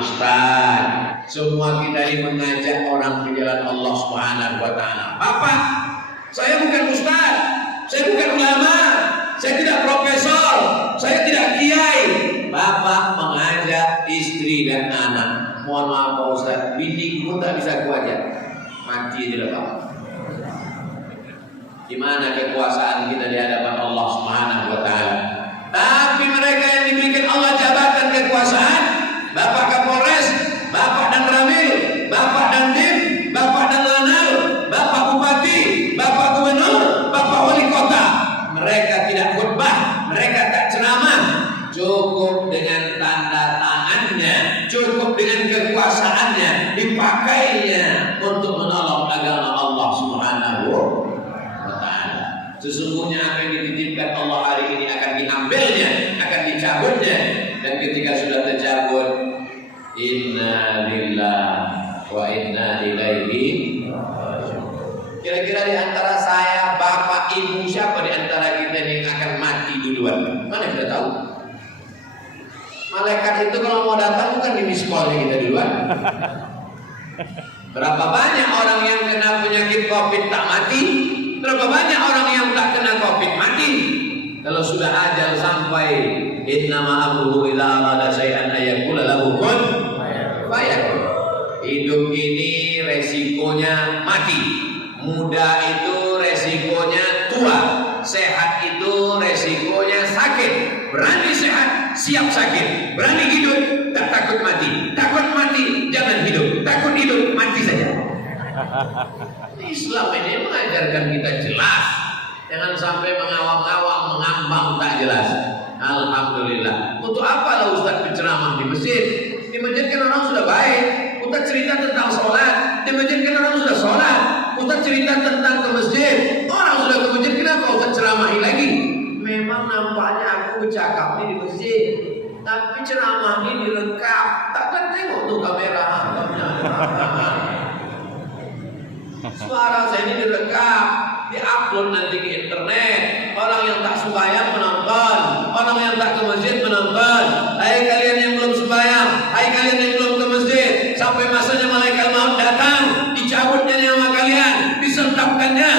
Ustaz. Semua kita ini mengajak orang ke jalan Allah Subhanahu wa taala. Bapak, saya bukan ustaz, saya bukan ulama, saya tidak profesor, saya tidak kiai. Bapak mengajak istri dan anak. Mohon maaf Pak Ustaz, bini pun tak bisa kuajak. Mati aja lah Pak. Gimana kekuasaan kita di hadapan Allah Subhanahu wa taala? Tapi mereka yang diberikan Allah jabatan kekuasaan, Bapak Kapolres, Bapak dan Ramil, Bapak dan Dim, Bapak dan Lanal, Bapak Bupati, Bapak Gubernur, Bapak Wali Kota, mereka tidak khutbah, mereka tak ceramah, cukup dengan tanda tangannya, cukup dengan kekuasaannya, dipakainya untuk menolong agama Allah Subhanahu wa taala. Sesungguhnya apa yang dititipkan Allah hari ini akan diambilnya, akan dicabutnya, dan ketika sudah tercabut, inna lillahi wa inna ilaihi raji'un. Kira-kira di antara saya, bapak, ibu, siapa di antara kita yang akan mati duluan? Mana kita tahu? Malaikat itu kalau mau datang bukan di miskolnya kita duluan. Berapa banyak orang yang kena penyakit COVID tak mati? Berapa banyak orang yang tak kena COVID mati? Kalau sudah ajal sampai, innama amruhu idza arada syai'an ayaqula lahu kun fayakun. Hidup ini resikonya mati. Muda itu resikonya tua. Sehat itu resikonya sakit. Berani sehat, siap sakit. Berani hidup, tak takut mati. Takut mati, jangan hidup. Takut hidup, mati saja. Islam ini mengajarkan kita jelas. Jangan sampai mengawang-awang, mengambang tak jelas. Alhamdulillah. Untuk apalah Ustaz berceramah di masjid? Di masjid kan orang sudah baik. Ustaz cerita tentang sholat. Di masjid kan orang sudah sholat. Ustaz cerita tentang ke masjid. Orang sudah ke masjid, kenapa Ustaz ceramahi lagi? Memang nampaknya aku bercakap di masjid, tapi ceramah ini direkam. Takkan tengok tuh kamera. Suara saya ini direkam, diupload nanti ke internet. Orang yang tak sembahyang menonton, orang yang tak ke masjid menonton. Hai kalian yang belum sembahyang, hai kalian yang belum ke masjid, sampai masanya malaikat maut datang, dicabutnya nyawa kalian, disentapkannya.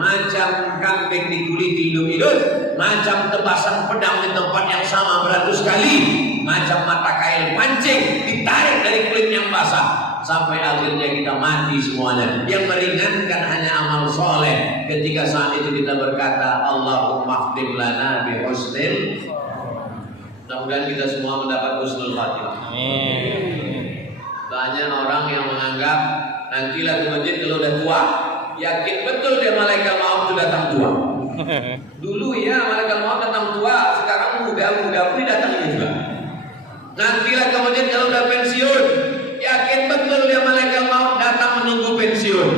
Macam kambing dikuliti hidup-hidup, macam tebasan pedang di tempat yang sama beratus kali, macam mata kail pancing ditarik dari kulit yang basah, sampai akhirnya kita mati semuanya. Yang meringankan hanya amal soleh. Ketika saat itu kita berkata, Allahumma khtim lana bi husnil. Mudah-mudahan kita semua mendapat husnul khatimah. Banyak orang yang menganggap nantilah ke masjid kalau udah tua. Yakin betul dia malaikat maut itu datang tua. Dulu ya malaikat maut datang tua, sekarang muda-muda pun datangnya juga. Nantilah ke masjid kalau udah pensiun. Yakin betul dia malaikat maut datang menunggu pensiun.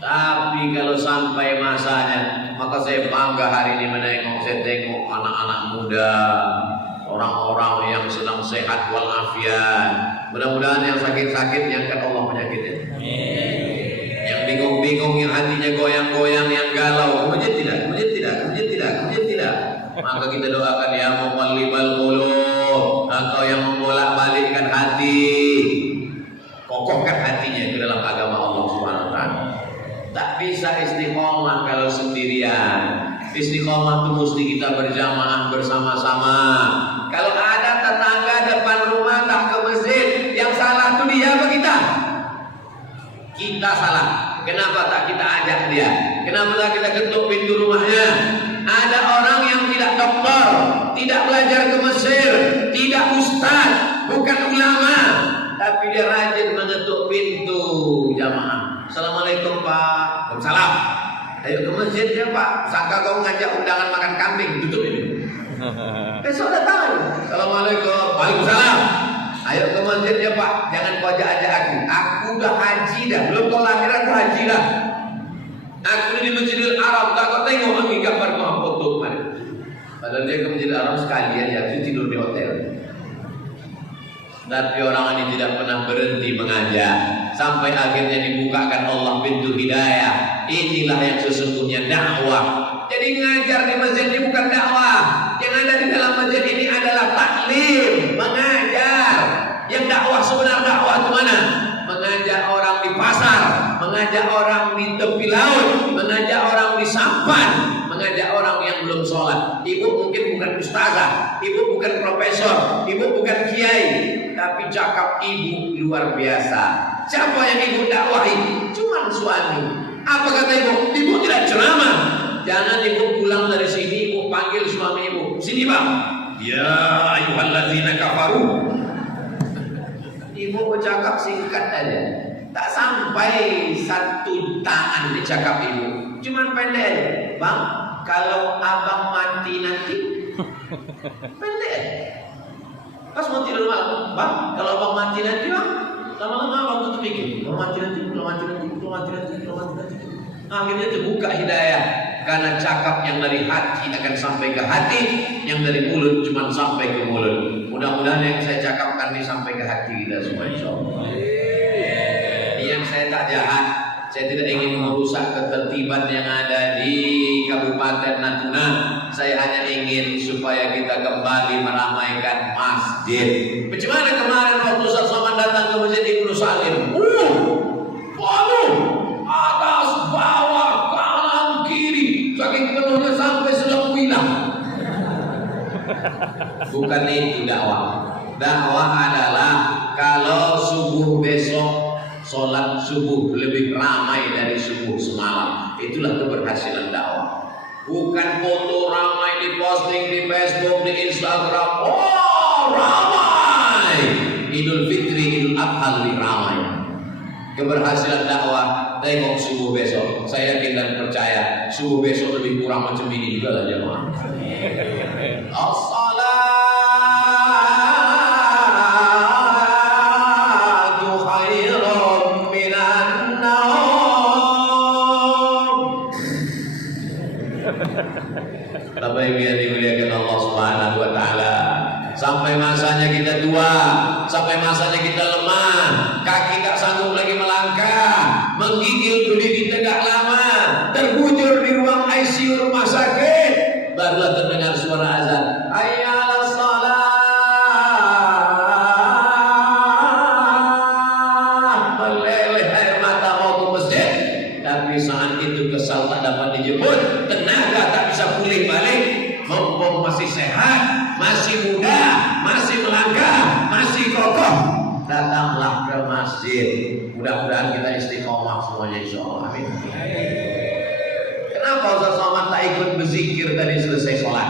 Tapi kalau sampai masanya, maka saya bangga hari ini menengok, saya tengok anak-anak muda, orang-orang yang sedang sehat walafiat. Mudah-mudahan yang sakit-sakit diangkat Allah penyakitnya. Yang bingung-bingung, yang hatinya goyang-goyang, yang galau, masjid tidak, masjid tidak, masjid tidak, masjid tidak. Maka kita doakan, ya muqallibal qulub, engkau yang membolak-balikkan hati, kokohkan hatinya ke dalam agama Allah Subhanahu wa taala. Tak bisa istiqomah kalau sendirian. Istiqomah itu mesti kita berjamaah bersama-sama. Kalau ada tetangga depan rumah tak ke masjid, yang salah itu dia apa kita? Kita salah. Kenapa tak kita ajak dia? Kenapa tak kita ketuk pintu rumahnya? Ada orang yang tidak doktor, tidak belajar ke Mesir, tidak ustaz, bukan ulama, tapi dia rajin mengetuk pintu jamaah. Assalamualaikum Pak. Waalaikumsalam. Ayo ke masjid ya Pak. Sangka kau ngajak undangan makan kambing, tutup ini. Besok datang. Assalamualaikum. Waalaikumsalam. Ayo ke masjid ya Pak. Jangan kau ajak aku. Aku udah haji dah. Belum kau lahiran kau haji dah. Aku di Masjidil Haram. Tak kau tengok lagi gambar kau foto kemarin. Padahal dia ke Masjidil Haram sekalian ya. Dia tidur di hotel. Tapi orang ini tidak pernah berhenti mengajar sampai akhirnya dibukakan Allah pintu hidayah. Inilah yang sesungguhnya dakwah. Jadi ngajar di masjid ini bukan dakwah. Yang ada di dalam masjid ini adalah taklim, mengajar. Yang tapi cakap ibu luar biasa. Siapa yang ibu dakwahi? Cuma suami. Apa kata ibu? Ibu tidak ceramah. Jangan ibu pulang dari sini, ibu panggil suami ibu. Sini bang. Ya ayyuhalladzina kafaru. Ibu bercakap singkat aja. Tak sampai 1 tangan dicakap ibu. Cuman pendek aja. Bang, kalau abang mati nanti, pendek aja. Pas mau tidur malam, bang, kalau abang mati nanti bang, lama-lama abang tutup pikir, kalau mati nanti. Akhirnya terbuka hidayah, karena cakap yang dari hati akan sampai ke hati, yang dari mulut cuma sampai ke mulut. Mudah-mudahan yang saya cakapkan ini sampai ke hati kita semua, insyaallah. Yang saya tak jahat, saya tidak ingin merusak ketertiban yang ada di Kabupaten Natuna. Saya hanya ingin supaya kita kembali meramaikan masjid. Bagaimana kemarin waktu Ustaz Somad datang ke Masjid Ibnu Salim? Waduh, atas, bawah, kanan, kiri, saking penuhnya sampai sedang hilang. Bukan itu dakwah. Dakwah adalah kalau subuh besok sholat subuh lebih ramai dari subuh semalam. Itulah keberhasilan dakwah. Bukan foto ramai diposting di Facebook, di Instagram. Oh ramai. Idul Fitri, Idul Adha lebih ramai. Keberhasilan dakwah. Tengok subuh besok. Saya yakin dan percaya subuh besok lebih kurang macam ini juga lah jemaah. Bapak yang dimuliakan Allah Subhanahu wa taala. Sampai masanya kita tua, sampai masanya kita lemah, kaki tak sanggup lagi melangkah, menggigil berdiri tegak lama, terbujur di ruang ICU rumah sakit, barulah terdengar suara azan. Hayya 'alas shalah. Meleleh air mata mau ke masjid, tapi saat itu kesal tak dapat dijemput, tenaga tak bisa pulih balik. Mumpung masih sehat, masih muda, masih melangkah, masih kokoh, datanglah ke masjid. Mudah-mudahan kita istiqomah semuanya, insyaallah. Amin. Kenapa Ustaz Somad tak ikut berzikir tadi selesai sholat?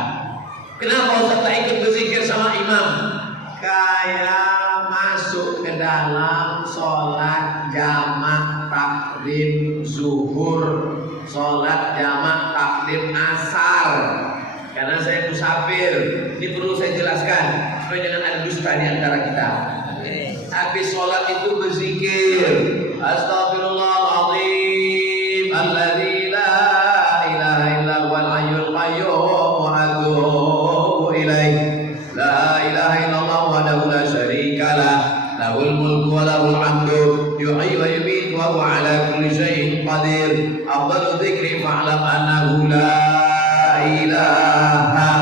Kenapa Ustaz tak ikut berzikir sama imam? Kayak masuk ke dalam sholat jamak takdim zuhur, sholat jamak takdim asar. Karena saya musafir, ini perlu saya jelaskan supaya jangan ada dusta di antara kita. Habis sholat itu berzikir, Astagfirullahaladzim, alladzi la ilaha illa huwal hayyul qayyum wa atubu ilaih. La ilaha illallah wahdahu la syarika lah, lahul mulku wa lahul hamdu, yuhyi wa yumiitu wa huwa ala kulli syai'in qadir. Afdalu dzikri fa'lam annahu la ilaha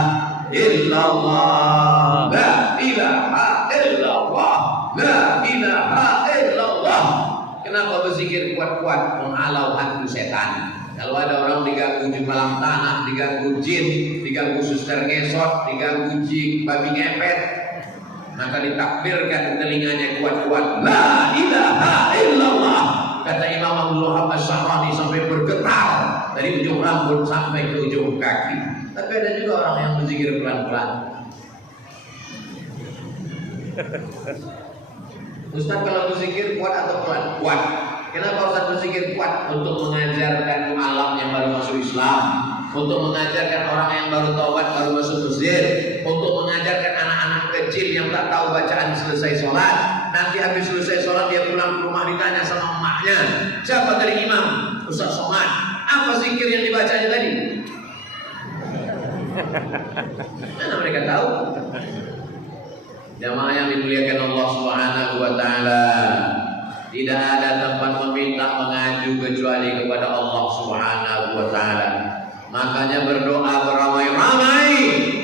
illallah, la ilaha illallah, la ilaha illallah. Kenapa berzikir kuat-kuat? Menghalau hantu setan. Kalau ada orang diganggu di malam tanah, diganggu jin, diganggu suster ngesot, diganggu jin babi ngepet, maka ditakbirkan telinganya kuat-kuat. La ilaha illallah. Kata Imam Abdul Wahab Asy-Syahrani sampai bergetar dari ujung rambut sampai ke ujung kaki. Tapi ada juga orang yang berzikir pelan-pelan. Ustaz kalau berzikir kuat atau pelan? Kuat. Kenapa Ustaz berzikir kuat? Untuk mengajarkan alam yang baru masuk Islam, untuk mengajarkan orang yang baru taubat baru masuk masjid, untuk mengajarkan anak-anak kecil yang tak tahu bacaan selesai sholat. Nanti habis selesai sholat dia pulang ke rumah ditanya sama emaknya, siapa tadi imam? Ustaz Somad. Apa zikir yang dibacanya tadi? Mana mereka tahu? Jamaah yang dimuliakan Allah Subhanahu wa taala, tidak ada tempat meminta mengaju kecuali kepada Allah Subhanahu wa taala. Makanya berdoa beramai-ramai.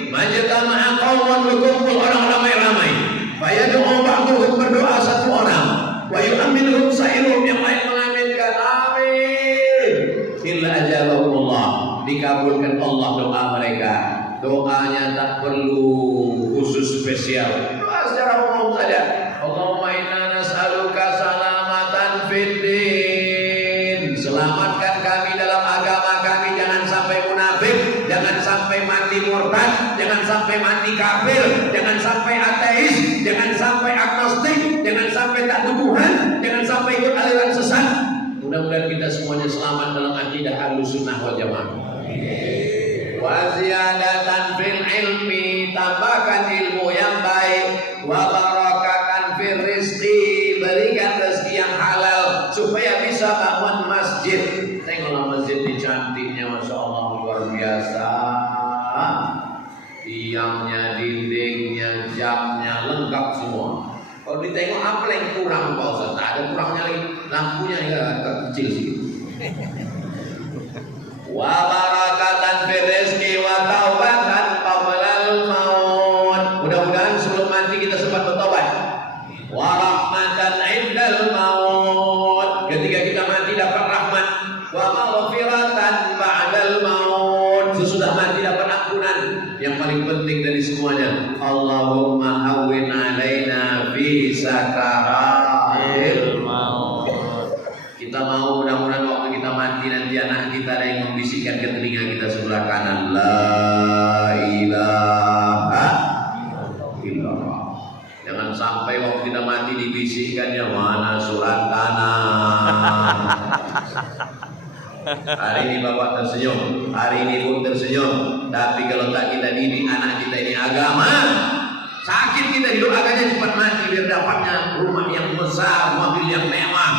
Majtama'a qaumun, berkumpul orang ramai-ramai. Fayad'u ba'dhum, berdoa satu orang. Wa yu'minuhum sa'iruhum, yang lain mengaminkan amin. Illa ajabahumullah, dikabulkan Allah doa mereka. Doanya tak perlu khusus spesial. Doa secara umum saja. selamat dalam akidah Ahlussunnah wal Jamaah. Wa ziyadatan fil ilmi, tambahkan ilmu yang baik. Wa barakatan fil rizqi, berikan rezeki yang halal supaya bisa bangun masjid. Tengoklah masjid ini cantiknya, masya Allah, luar biasa. Tiangnya, dindingnya, jamnya lengkap semua. Kalau ditengok apa yang kurang Pak Ustaz? Tak ada kurangnya lagi, lampunya agak kecil sih. Wa barakatan fil rizqi wa taubatan qablal maut. Mudah-mudahan sebelum mati kita sempat bertobat. Wa rahmatan indal maut. Ketika kita mati dapat rahmat. Wa maghfiratan ba'dal maut. Sesudah mati dapat ampunan. Yang paling penting dari semuanya, Allahumma hawwin alaina fi sakaratil maut. Kita mau mudah-mudahan waktu kita mati nanti anak kita ada yang membisikkan ke telinga kita sebelah kanan, la ilaha illallah. Jangan sampai waktu kita mati dibisikkannya, mana surat tanah. Hari ini bapak tersenyum, hari ini pun tersenyum. Tapi kalau tak kita didik anak kita ini agama, sakit kita didoakannya cepat mati biar dapatnya rumah yang besar, mobil yang mewah.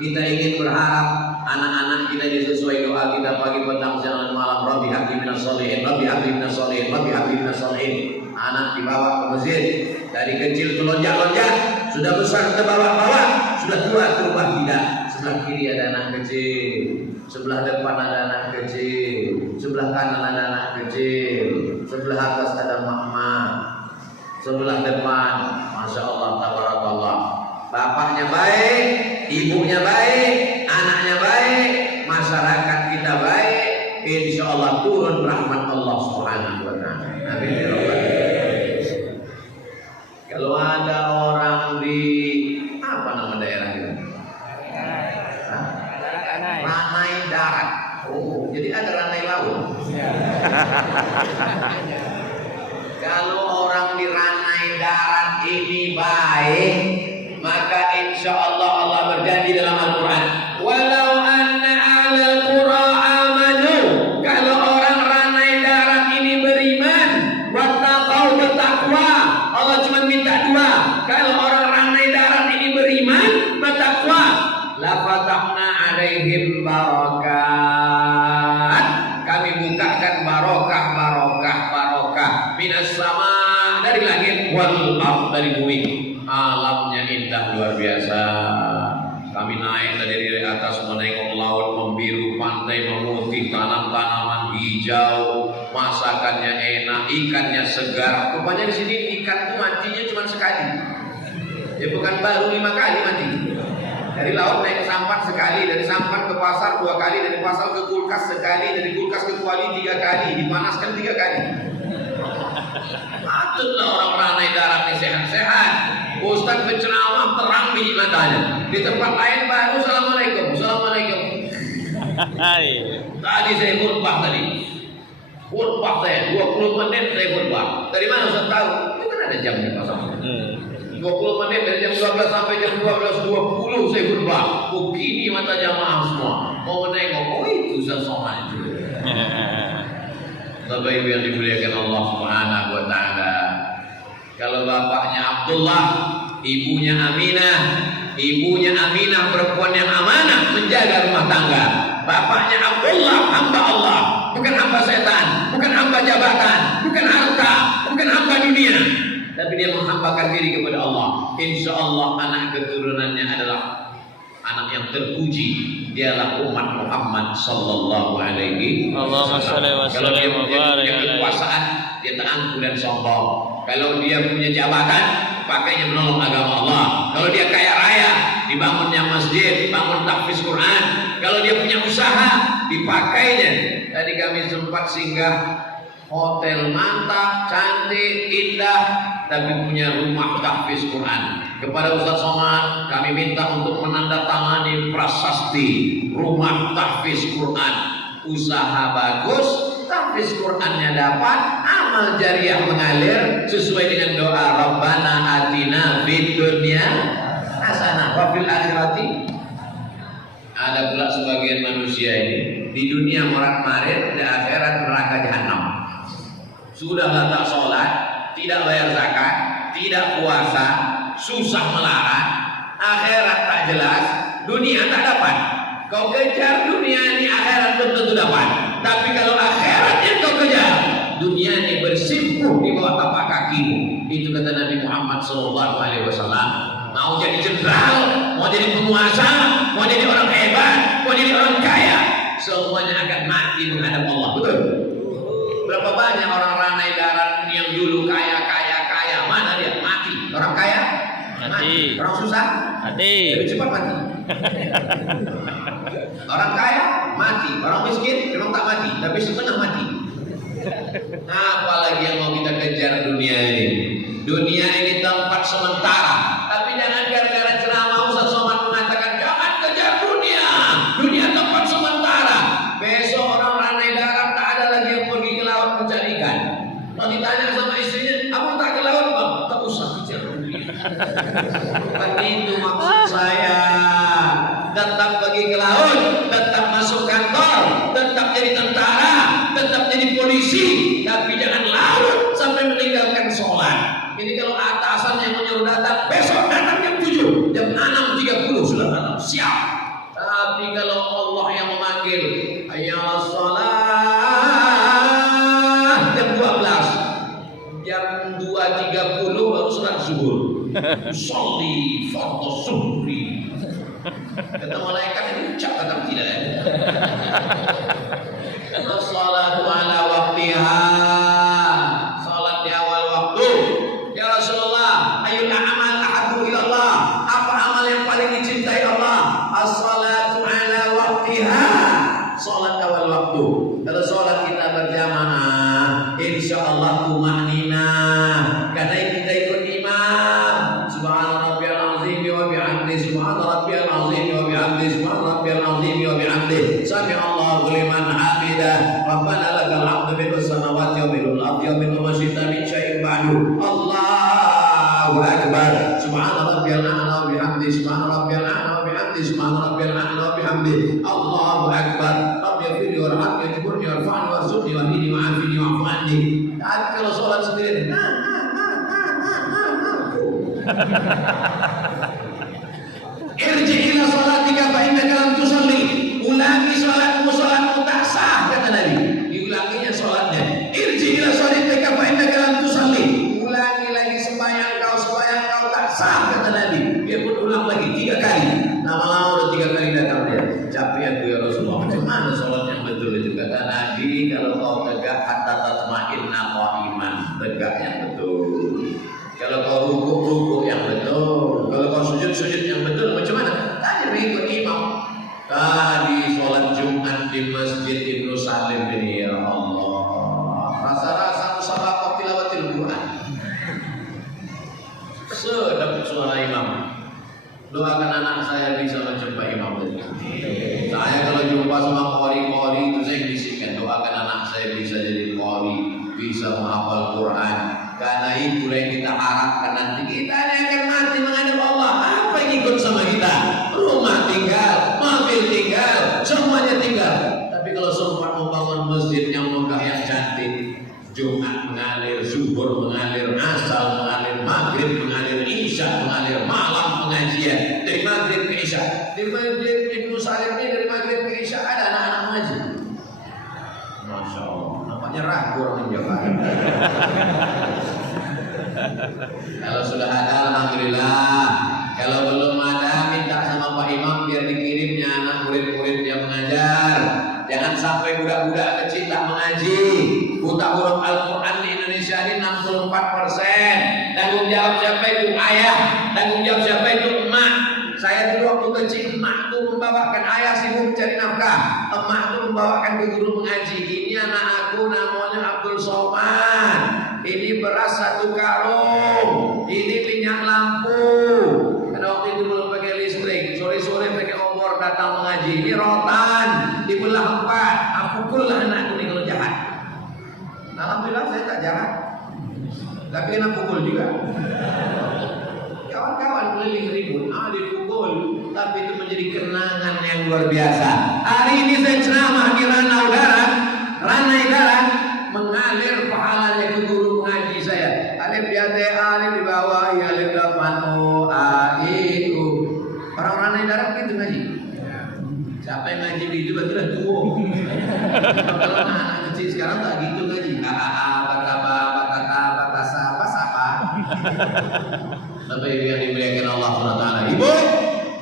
Kita ingin berharap anak-anak kita ini sesuai doa kita pagi, petang, siang, dan malam. Rabbi habli minas sholihin, Rabbi habli minas sholihin, Rabbi habli minas sholihin. Anak dibawa ke masjid, dari kecil ke lonjak-lonjak, sudah besar ke bawah-bawah, sudah tua ke rumah tidak. Sebelah kiri ada anak kecil, sebelah depan ada anak kecil, sebelah kanan ada anak kecil, sebelah atas ada mak-mak, sebelah depan, masya Allah, tabarakallah. Bapaknya baik, ibunya baik, anaknya baik, masyarakat kita baik, insya Allah turun rahmat Allah Subhanahu wa Ta'ala. Amin ya Rabbal alamin. Kalau ada orang di apa nama daerah itu? Ranai darat. Oh, jadi ada ranai laut. Kalau orang di ranai darat ini baik, maka insya Allah Allah berjanji dalam Al-Quran, walau anna ahlal qura amanu, kalau orang ranai darat ini beriman, wattaqau, bertakwa, Allah cuma minta dua. Kalau orang ranai darat ini beriman, bertakwa, la fatahna alaihim barakat, kami bukakan barokah minas sama, dari langit, wal ardh, dari bumi. Alamnya indah luar biasa. Kami naik dari atas menengok laut membiru, pantai memutih, tanam-tanaman hijau, masakannya enak, ikannya segar. Rupanya di sini ikan tuh matinya cuma sekali. Ya bukan baru 5 kali mati. Dari laut naik ke sampan sekali, dari sampan ke pasar 2 kali, dari pasar ke kulkas sekali, dari kulkas ke kuali 3 kali, dipanaskan 3 kali. Patutlah orang ranai darat ini sehat-sehat. Ustaz berceramah terang biji matanya. Di tempat lain baru assalamualaikum, assalamualaikum. Tadi saya khutbah tadi. Khutbah saya 20 menit saya khutbah. Dari mana Ustaz tahu? Itu kan ada jamnya pasal. 20 menit dari jam 12 sampai jam 12.20 saya khutbah. Begini mata jamaah semua. Mau menengok, oh itu Ustaz Somad itu. Bapak Ibu yang dimuliakan Allah Subhanahu wa Ta'ala, kalau bapaknya Abdullah, ibunya Aminah perempuan yang amanah menjaga rumah tangga. Bapaknya Abdullah hamba Allah, bukan hamba setan, bukan hamba jabatan, bukan harta, bukan hamba dunia, tapi dia menghambakan diri kepada Allah. Insya Allah anak keturunannya adalah anak yang terpuji. Dialah umat Muhammad sallallahu alaihi wasallam. Kalau dia punya kekuasaan, dia tak angkuh dan sombong. Kalau dia punya jabatan, pakainya menolong agama Allah. Kalau dia kaya raya, dibangunnya masjid, bangun tahfiz Quran. Kalau dia punya usaha, dipakainya. Tadi kami sempat singgah hotel mantap, cantik, indah, tapi punya rumah tahfiz Quran. Kepada Ustaz Somad kami minta untuk menandatangani prasasti rumah tahfiz Quran. Usaha bagus, tahfiz Qurannya dapat, amal jariah mengalir sesuai dengan doa Rabbana atina fid dunya hasanah wa fil akhirati Ada pula sebagian manusia ini di dunia morat-marit, di akhirat neraka jahanam. Sudahlah tak sholat, tidak bayar zakat, tidak puasa, susah melarat, akhirat tak jelas, dunia tak dapat. Kau kejar dunia ini, akhirat belum tentu dapat. Tapi kalau akhirat yang kau kejar, dunia ini bersimpuh di bawah tapak kakimu. Itu kata Nabi Muhammad SAW. Mau jadi jenderal, mau jadi penguasa, mau jadi orang hebat, mau jadi orang kaya, semuanya akan mati menghadap Allah. Betul? Berapa banyak orang ranai darat yang dulu kaya, mana dia? Mati. Orang kaya? Mati. Orang susah? Mati. Lebih cepat mati. Orang kaya? Mati. Orang miskin? Memang tak mati, tapi setengah mati. Apalagi yang mau kita kejar dunia ini? Dunia ini tempat sementara. Tapi jangan gara-gara ceramah Ustaz Somad mengatakan jangan kejar dunia. Dunia tempat sementara. Besok orang ranai darat tak ada lagi yang pergi ke laut mencari ikan. Kalau ditanya sama istrinya, abang tak ke laut bang? Tak usah kejar dunia. Bukan itu maksud saya. Tetap pergi ke laut, tetap masuk kantor, tetap jadi tentara, tetap jadi polisi, tapi jangan larut sampai meninggalkan sholat. Ini kalau atasan yang menyuruh datang, besok datang jam 7, jam 6.30 sudah datang, siap. Tapi kalau Allah yang memanggil, ayo sholat, jam 12, jam 2.30 baru sholat zuhur. Sholli fardhu zuhri. Kata malaikat itu ucap kata tidak ya. As-salatu ala waqtiha. Salat di awal waktu. Ya Rasulullah, ayyul a'mal ahabbu ila Allah? Apa amal yang paling dicintai Allah? As-salatu ala waqtiha. Salat awal waktu. Kalau salat kita berjamaah, insyaallah tumanina. Karena kita ikut imam. Subhana rabbiyal azim wa bihamdi. Subhana rabbiyal azim wa bihamdi. Subhana rabbiyal azim wa bihamdi. Sami Allahu liman hamidah. Rabbana lakal hamdu bil samawati wa bil ardi wa bil masyita min syai'in ba'du. Allahu akbar. Subhana rabbiyal a'la wa bihamdi. Subhana rabbiyal a'la wa bihamdi. Subhana rabbiyal a'la wa bihamdi. Allahu akbar. Rabbi ighfirli warhamni wajburni warfa'ni warzuqni wahdini wa'afini wa'fu anni. Tapi kalau sholat sendiri, irji ila sholatika fa innaka lam tusalli. Ulangi sholatmu, sholatmu tak sah kata Nabi. Diulanginya sholatnya. Irji ila sholatika fa innaka lam tusalli. Ulangi lagi sembahyang kau tak sah kata Nabi. Dia pun ulang lagi 3 kali. Lama-lama udah 3 kali datang dia. Capek aku ya Rasulullah. Macam mana sholat yang betul itu kata Nabi? Kalau kau tegak hatta tatma'inna qa'iman, tegak yang betul. Kalau kau rukuk yang betul. Kalau kau sujud yang betul. Macam mana? Tanya ikut imam. Tadi sholat Jumat di Masjid Ibnu Salim ini, ya Allah. Rasa-rasa musabaqah tilawatil Quran. Sedap suara imam. Doakan anak saya bisa macam Pak Imam tadi. Saya kalau jumpa sama qori-qori itu saya bisikkan, doakan anak saya bisa jadi qori, bisa menghafal Quran. Karena itu yang kita harapkan nanti kita ini akan mati menghadap Allah. Apa yang ikut sama kita? Rumah tinggal, mobil tinggal, semuanya tinggal. Tapi kalau sempat membangun masjid yang megah yang cantik, Jumat mengalir, zuhur mengalir, asal mengalir, maghrib mengalir, isya mengalir, malam pengajian dari maghrib ke isya. Di Masjid Ibnu Salim ini dari maghrib ke isya ada anak-anak mengaji. Masya Allah, nampaknya ragu orang yang jawab. Kalau sudah ada, alhamdulillah. Kalau belum ada, minta sama Pak Imam biar dikirimnya anak murid-murid yang mengajar. Jangan sampai budak-budak kecil tak mengaji. Buta huruf Al-Quran di Indonesia ini 64%. Tanggung jawab siapa itu? Ayah. Tanggung jawab siapa itu? Emak. Saya dulu waktu kecil, emak tuh membawakan, ayah sibuk mencari nafkah. Emak tuh membawakan ke guru mengaji. Ini anak aku namanya Abdul Somad. Ini beras 1 karung. Ini minyak lampu. Karena waktu itu belum pakai listrik. Sore-sore pakai obor datang mengaji. Ini rotan dibelah 4. Aku pukullah anakku ini kalau jahat. Alhamdulillah saya tak jahat. Tapi kena pukul juga. Kawan-kawan keliling ribut, dipukul. tapi itu menjadi kenangan yang luar biasa. Hari ini saya ceramah di Ranai Darat, mengalir pahalanya ke guru ngaji saya. Alif ya te alif di bawah, ya alif depan o a i u. Orang Ranai Darat gitu ngaji. Siapa yang ngaji itu berarti udah tua. Kalau anak kecil sekarang tak gitu ngaji. Tapi yang dimuliakan Allah SWT, ibu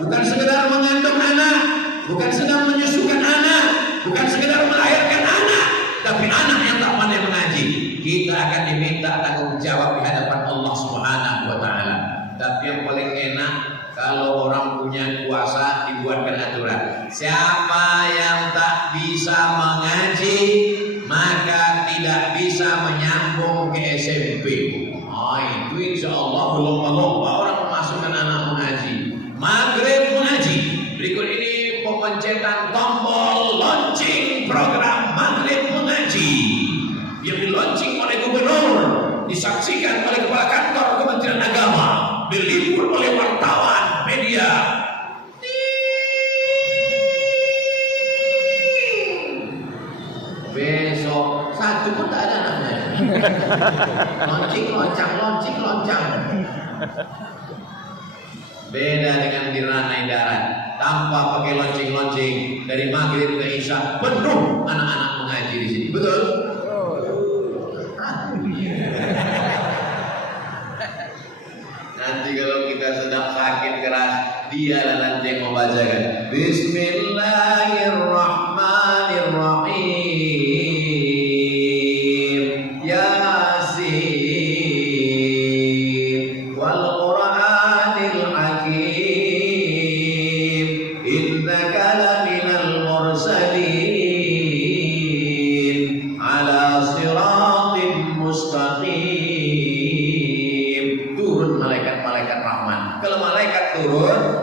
bukan sekedar mengandung anak, bukan sedang menyusukan anak, bukan sekedar melahirkan anak, tapi anak yang tak pandai mengaji, kita akan diminta tanggung jawab di hadapan Allah Subhanahu wa taala. Tapi yang paling enak kalau orang punya kuasa dibuatkan aturan. Siapa yang tak bisa mengaji maka tidak bisa menyambung ke SMP. Itu insya Allah berlomba-lomba orang memasukkan anak mengaji. Maghrib mengaji. Berikut ini pemencetan tombol launching program Maghrib mengaji yang di-launching oleh gubernur, disaksikan oleh kepala kantor Kementerian Agama, diliput oleh wartawan media. Besok satu pun tak ada anaknya. Lonceng. Beda dengan di Ranai Darat, tanpa pakai lonceng dari maghrib ke isya penuh anak-anak mengaji di sini. Betul? Nanti kalau kita sedang sakit keras, dialah nanti yang membacakan Bismillahirrahmanirrahim.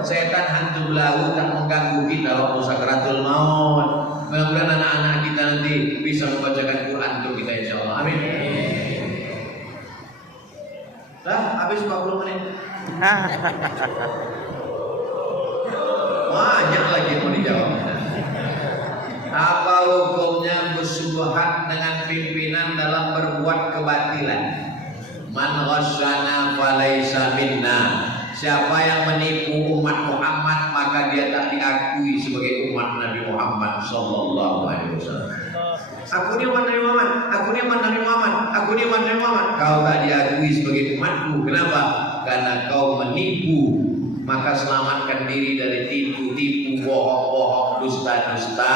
Setan hantu belagu tak mengganggu kita waktu sakaratul maut. Mudah-mudahan anak-anak kita nanti bisa membacakan Quran untuk kita insyaallah. Amin. Dah habis 40 menit. Banyak lagi mau dijawab. Apa hukumnya bersyubhat dengan pimpinan dalam berbuat kebatilan? Man ghasyana falaysa minna. Siapa yang menipu umat Muhammad maka dia tak diakui sebagai umat Nabi Muhammad sallallahu alaihi wasallam. Aku ni umat Nabi Muhammad, aku ni umat Nabi Muhammad, aku ni umat Nabi Muhammad. Kau tak diakui sebagai umatku. Kenapa? Karena kau menipu. Maka selamatkan diri dari tipu-tipu, bohong-bohong, dusta-dusta.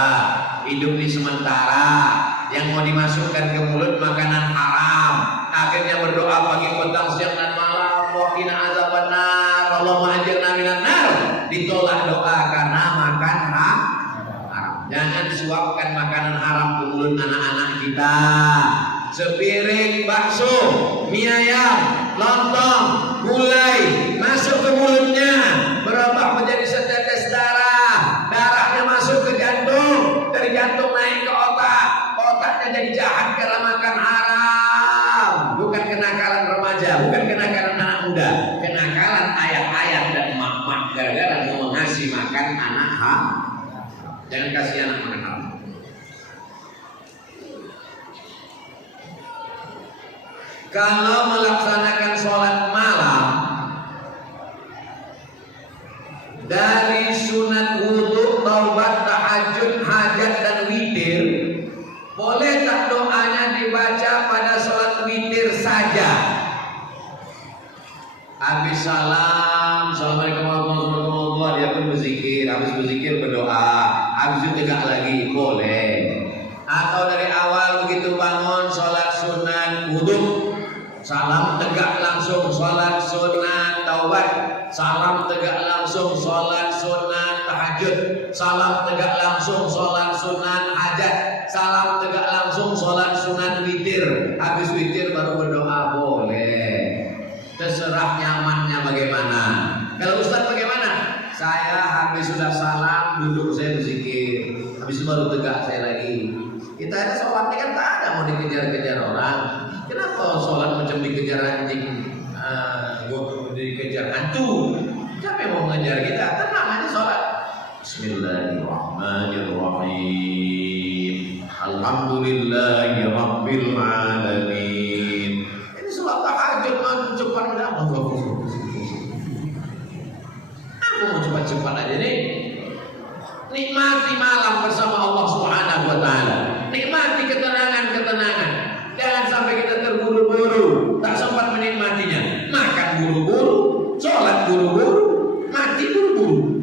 Hidup ini sementara. Yang mau dimasukkan ke mulut makanan haram. Akhirnya berdoa pagi, petang, siang dan malam. Waqina azabannar. Allahumma ajirna minan nar. Ditolak doa karena makan haram. Jangan suapkan makanan haram ke mulut anak-anak kita. Sepiring bakso, mie ayam, lontong, gulai masuk ke mulutnya, berubah menjadi setetes darah. Darahnya masuk ke jantung, dari jantung naik ke otak. Otaknya jadi jahat karena makan haram. Bukan kenakalan remaja, bukan kenakalan anak muda, kenakalan ayah-ayah dan emak-emak gara-gara mau ngasih makan anak haram. Jangan kasih anak makan haram. Kalau melaksanakan sholat malam dari sunat wudhu, taubat, tahajud, hajat dan witir, boleh tak doanya dibaca pada sholat witir saja? Habis salam, assalamualaikum warahmatullahi wabarakatuh, dia pun berzikir, habis berzikir berdoa, habis itu tegak lagi, boleh. Atau dari awal begitu bangun sholat sunat wudhu, salam tegak langsung sholat sunat taubat, salam tegak langsung sholat sunat tahajud, salam tegak langsung sholat sunat hajat, salam tegak langsung sholat sunat witir. Habis witir baru berdoa, boleh. Terserah nyamannya bagaimana. Kalau Ustaz bagaimana? Saya habis sudah salam, duduk saya berzikir, habis itu baru tegak saya lagi. Kita ada sholatnya kan tak ada mau dikejar-kejar orang. Kenapa sholat macam dikejar anjing, dikejar hantu? Siapa yang mau mengejar kita? Tenang aja sholat. Bismillahirrahmanirrahim. Alhamdulillahi rabbil alamin. Ini sholat tahajud maju cepat berapa? Aku mau cepat-cepat aja nih. Nikmati malam bersama Allah Subhanahu wa taala. Nikmati ketenangan-ketenangan. Jangan sampai kita terburu-buru, tak sempat menikmatinya. Makan buru-buru, sholat buru-buru, mati buru-buru.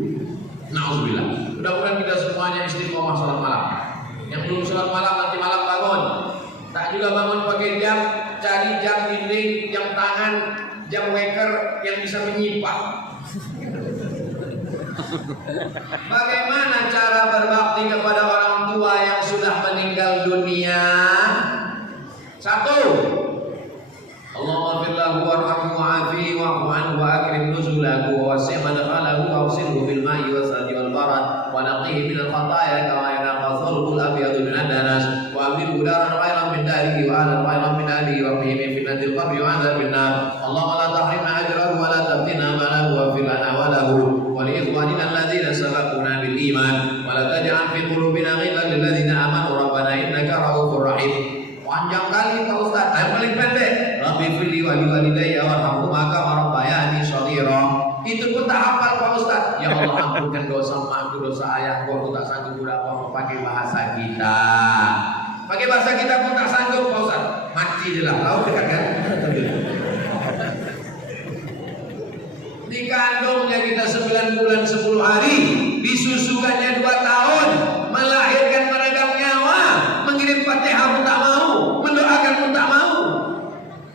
Nauzubillah. Mudah-mudahan kita semuanya istiqomah sholat malam. Yang belum sholat malam nanti malam bangun. Tak juga bangun pakai jam, cari jam dinding, jam tangan, jam waker yang bisa menyipak. Bagaimana cara berbakti kepada orang tua yang sudah meninggal dunia? Satu, Allahumma fir lahu warhamhu wa'afihi wa'fu anhu wa akrim nuzulahu wa wasi' madkhalahu wa awsilhu bil ma'i was salji wal barad wa naqihi min al khataaya kama yanqa thawbul abyadu min ad-danas wa abdilhu daran khairan min darihi wa ahlan khairan min ahlihi wa qihim min fitnatil qabri wa 'adzabil nar. Allahumma la tahrimna ajrahu wa la taftina malahu wa fil lana wa lahu wa li ikhwanina alladhina sabaquna bil iman wa la taj'al fi qulubina ghillan lil ladzina amanu rabbana innaka ra'ufur rahim. Panjang kali Pak Ustaz, yang paling pendek Rabbi firli wa liwalidayya warhamhuma kama rabbayani shaghira. Itu pun tak hafal Pak Ustaz. Ya Allah ampunkan dosa emakku, dosa ayahku, aku tak sanggup berapa pakai bahasa kita. Pakai bahasa kita pun tak sanggup Pak Ustaz. Mati je lah, tahu dekat kan? Dikandungnya kita 9 bulan 10 hari, disusukannya 2 tahun, melahirkan meregang nyawa, mengirim Fatihah pun tak mau, mendoakan pun tak mau.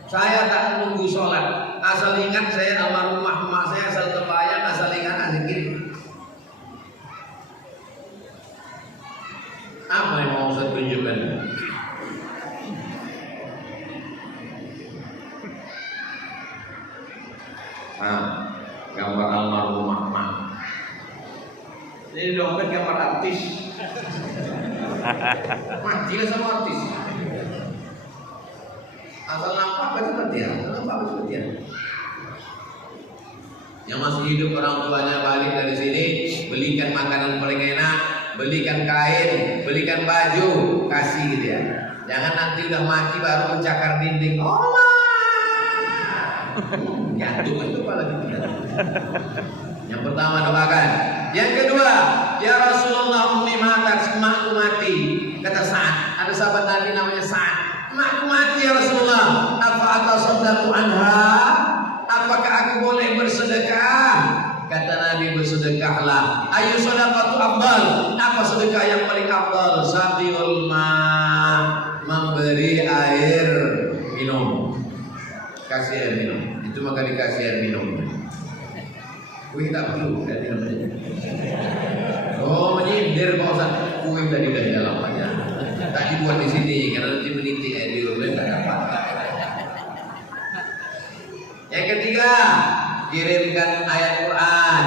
Saya tak menunggu sholat, asal ingat saya almarhumah emak saya, asal kebayang, asal ingat azikir. Apa yang mau saya tunjukkan? Gambar almarhumah emak. Ini dompet gambar artis. Mati lah sama artis. Asal nampak baca Fatihah, nampak baca Fatihah. Yang masih hidup orang tuanya balik dari sini, belikan makanan paling enak, belikan kain, belikan baju, kasih gitu ya. Jangan nanti udah mati baru mencakar dinding. Jatuh itu kepala kita. Yang pertama doakan. Yang kedua, ya Rasulullah ummi matat, emakku mati. Kata Sa'ad, ada sahabat Nabi namanya Sa'ad. Emakku mati ya Rasulullah. Apa atasaddaqu anha? Apakah aku boleh bersedekah? Kata Nabi, bersedekahlah. Ayu sedekah afdal. Apa sedekah yang paling afdal? Saqiul ma, memberi air minum. Kasih air minum. Itu maka dikasih air minum. Kue tak perlu dari dalamnya. Oh, menyindir Pak Ustaz. Kue tadi dari dalam aja. Tak dibuat di sini karena nanti meniti air di rumah tak dapat. Yang ketiga, kirimkan ayat Quran.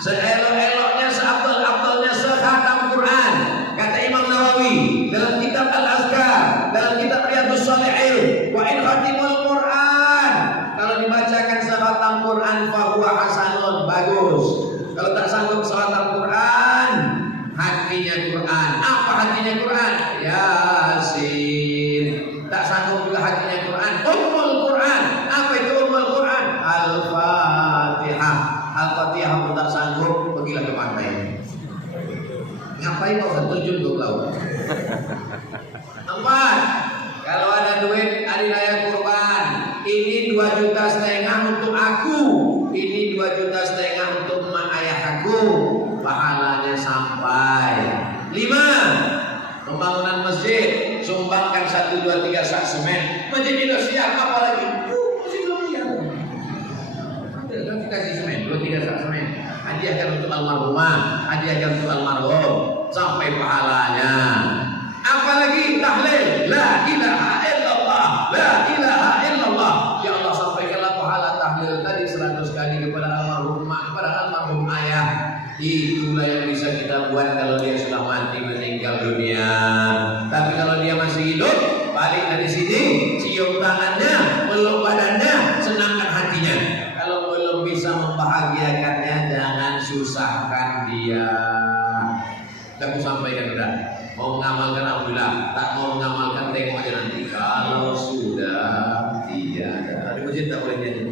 Seelok-eloknya, seabdal-abdalnya sekhatam Quran. Kata Imam Nawawi dalam kitab Al-Azkar, dalam kitab Riyadhus Shalihin, wa in khatimul Quran. Kalau dibacakan sekhatam Quran fahuwa hasanun, bagus. Kalau tak sanggup sekhatam Quran, hatinya Quran. Apa hatinya Quran? Yasin. Tak sanggup juga hatinya Quran. Ummul Quran. Apa itu Ummul Quran? Al-Fatihah. Al-Fatihah pun tak sanggup, pergilah ke pantai. Ngapain kau terjun ke laut? 4. Kalau ada duit hari raya kurban, ini 2,5 juta untuk aku, ini 2,5 juta untuk emak ayah aku, pahalanya sampai. 5. Pembangunan masjid, sumbangkan 1, 2, 3 sak semen. Masjid sudah siap, apa lagi? Masjid belum siap. Nanti kasih semen, 2, 3 sak semen. Hadiahkan untuk almarhumah, hadiahkan untuk almarhum, sampai pahalanya. Apalagi tahlil, la ilaha illallah, la ilaha illallah. Ya Allah, sampaikanlah pahala tahlil tadi 100 kali kepada almarhumah, kepada almarhum ayah. Itulah yang bisa kita buat kalau dia sudah mati meninggal dunia. Tapi kalau dia masih hidup, balik dari sini, cium tangannya, peluk badannya, senangkan hatinya. Kalau belum bisa membahagiakannya, jangan susahkan dia. Udah aku sampaikan udah. Mau mengamalkan alhamdulillah, tak mau mengamalkan tengok aja nanti. Kalau sudah tiada, di masjid tak boleh nyanyi.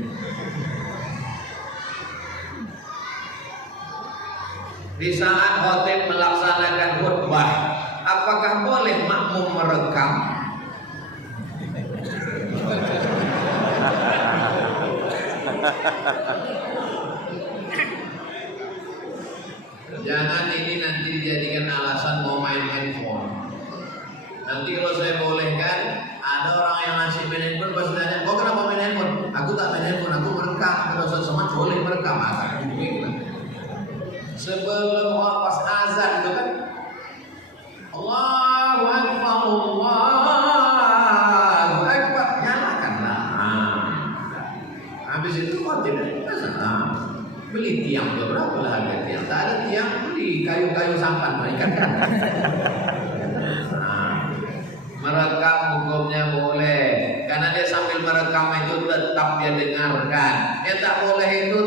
Di saat khotib melaksanakan khutbah, apakah boleh makmum merekam? Jangan ini nanti dijadikan alasan mau main handphone. Nanti kalau saya bolehkan, ada orang yang ngasih main handphone pas ditanya, kok kenapa main handphone? Aku tak main handphone, aku merekam. Kalau sama boleh merekam, akan gitu. Sebelum pas azan itu kan, Allahu Akbar, Allahu Akbar, nyalakanlah. Habis itu kok tidak masalah. Beli tiang berapa lah harga tiang? Tak ada tiang, beli kayu-kayu sampan mereka. Merekam hukumnya boleh, karena dia sambil merekam itu tetap dia dengarkan. Dia tak boleh itu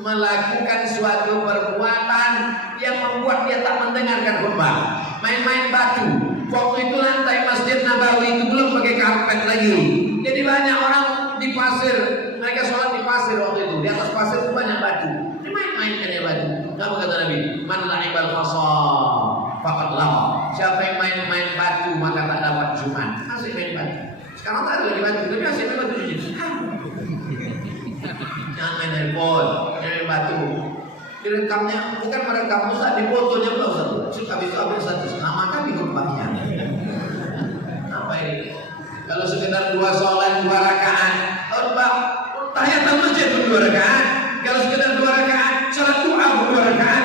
melakukan suatu perbuatan yang membuat dia tak mendengarkan khutbah. Main-main batu. Waktu itu lantai Masjid Nabawi itu belum pakai karpet lagi. Jadi banyak orang di pasir, mereka sholat di pasir waktu itu. Di atas pasir itu banyak batu. Dia main-mainkan ya batu. Apa kata Nabi? Man la'ibal fasal faqad laqa. Siapa yang main-main batu maka tak dapat Jumat. Asik main batu. Sekarang tak ada lagi batu, tapi asik main batu juga. Jangan main handphone, main batu. Direkamnya bukan merekam Ustaz, di fotonya belum Ustaz. Habis itu ambil satu, namakan di khutbahnya. Apa ini? Kalau sekedar 2 sholat 2 rakaat, khutbah tahiyatul masjid 2 rakaat. Kalau sekedar 2 rakaat, sholat du'a 2 rakaat.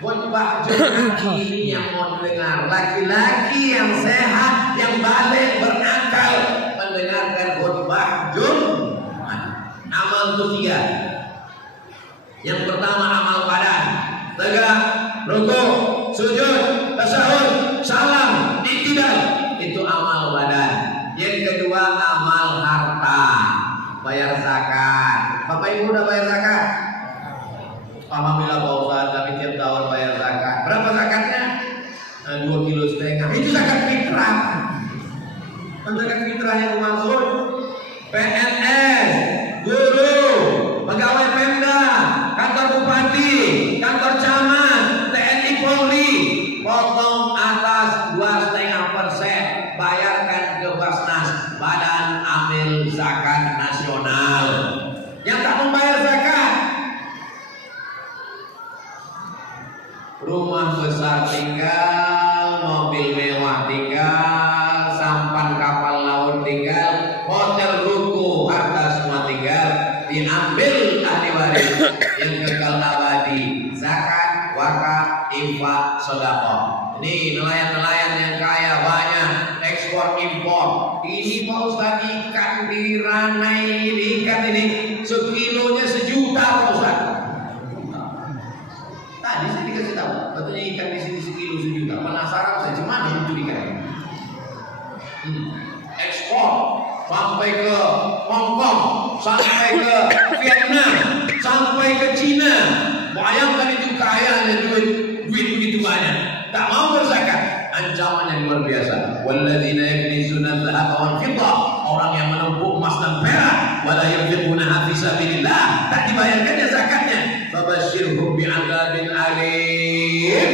Khutbah Jumat ini yang mau dengar laki-laki yang sehat, yang balik berakal mendengarkan khutbah Jumat. Amal itu 3. Yang pertama amal badan, tegak, rukuk, sujud, tasyahud, salam, iktidal, itu amal badan. Yang kedua amal harta, bayar zakat. Bapak Ibu udah bayar zakat? Alhamdulillah Pak Ustaz, kami tiap tahun bayar zakat. Berapa zakatnya? 2,5 kilo. Itu zakat fitrah. Zakat fitrah yang dimaksud PNS, guru, pegawai Pemda, kantor bupati, kantor camat, TNI Polri, potong atas 2,5%, bayarkan ke Basnas, Badan Amil Zakat Nasional. Yang tak membayar zakat, rumah besar tinggal, mobil mewah tinggal, sampan kapal laut tinggal, hotel ruko, harta semua tinggal, diambil ahli waris yang kekal abadi. Zakat, wakaf, infak, sedekah. Ini nelayan-nelayan yang kaya banyak, ekspor impor. Ini Pak Ustaz, ikan di Ranai, ikan ini sekilonya 1 juta Pak Ustaz. Tadi saya dikasih tahu, katanya ikan di sini sekilo 1 juta. Penasaran saya, gimana itu ikan? Ekspor sampai ke Hong Kong, sampai ke Vietnam, sampai ke Cina. Bayangkan itu kayanya duit begitu banyak. Tak mau berzakat, ancamannya luar biasa. Walladzina yaknizuna adh-dhahaba wal fiddah, orang yang menumpuk emas dan perak, wala yunfiquna fi sabilillah, tak dibayarkannya zakatnya. Fabasyirhum bi'adzabin alim.